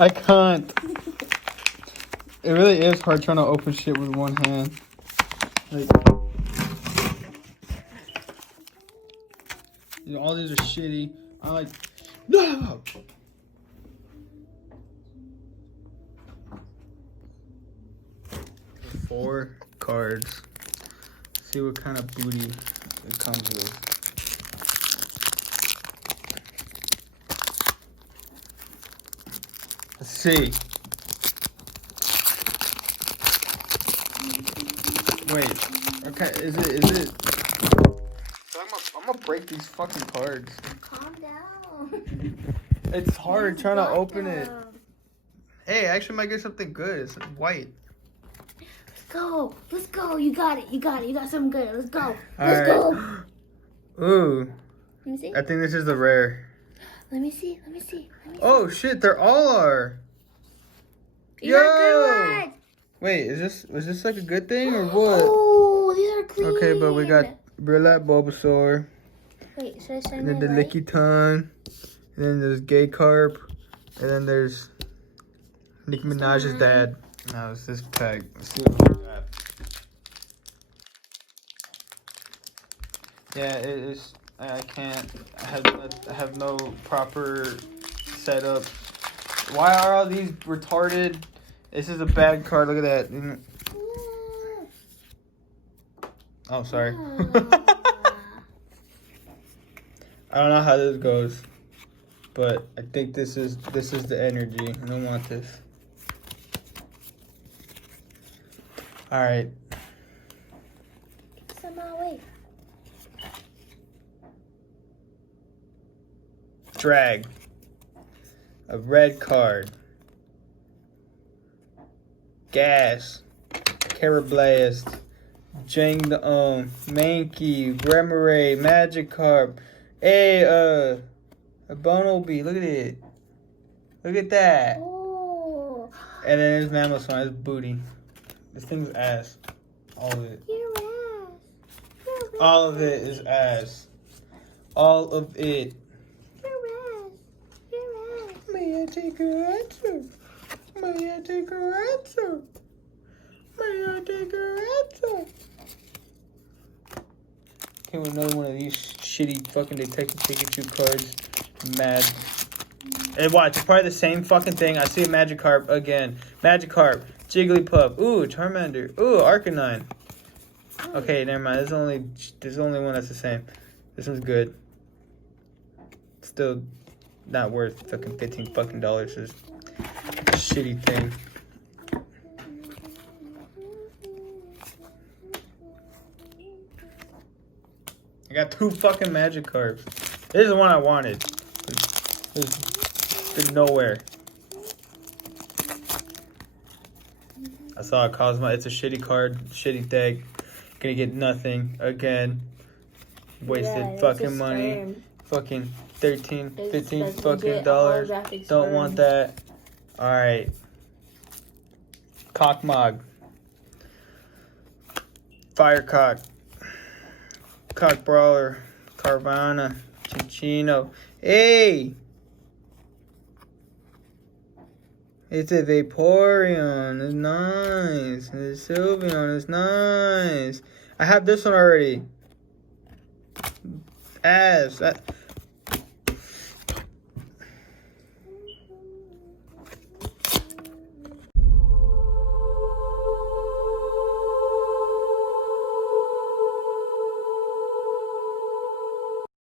I can't. It really is hard trying to open shit with one hand. Like, you know, all these are shitty. I'm like, no! 4 cards. See what kind of booty it comes with. Let's see. Wait. Okay, is it? I'm gonna break these fucking cards. Calm down. It's hard trying to open it. Hey, I actually might get something good. It's white. Let's go. You got it. You got something good. Let's go. Let's go. Ooh. Let me see. I think this is the rare. Let me see. Oh shit, they're all are. These are good ones. Wait, was this like a good thing or what? Oh, these are clean. Okay, but we got Brillat Bulbasaur. Wait, should I send And then the my light? Licky Tongue. And then there's Gay Carp. And then there's Nicki Minaj's dad. No, it's this pack. Let's see what we got. Yeah, it is. I can't. I have no proper setup. Why are all these retarded? This is a bad card. Look at that. Oh, sorry. I don't know how this goes, but I think this is the energy. I don't want this. All right. Some way. Drag. A red card. Gas. Carablast. Jang the Mankey. Remoraid. Magikarp. Hey, a Bonobie. Look at it. Look at that. Oh. And then there's Mamoswine. It's booty. This thing's ass. All of it. Your ass. All of it is ass. All of it. Your ass. May I take a answer? May I take a answer? May I take a answer? Came with another one of these shitty fucking Detective Pikachu cards. I'm mad. And watch, it's probably the same fucking thing. I see a Magikarp again. Magikarp, Jigglypuff, ooh, Charmander, ooh, Arcanine. Okay, never mind. There's only one that's the same. This one's good. Still not worth fucking $15 fucking dollars. This shitty thing. I got 2 fucking Magikarps. This is the one I wanted. It's been nowhere. I saw a Cosmo. It's a shitty card, shitty deck. Gonna get nothing again. Wasted fucking money. Fucking 13, 15 fucking dollars. Don't want that. Alright. Cockmog. Firecock. Cock Brawler. Carvana. Chinchino. Hey! It's a Vaporeon. It's nice. It's a Sylveon. It's nice. I have this one already. Ass.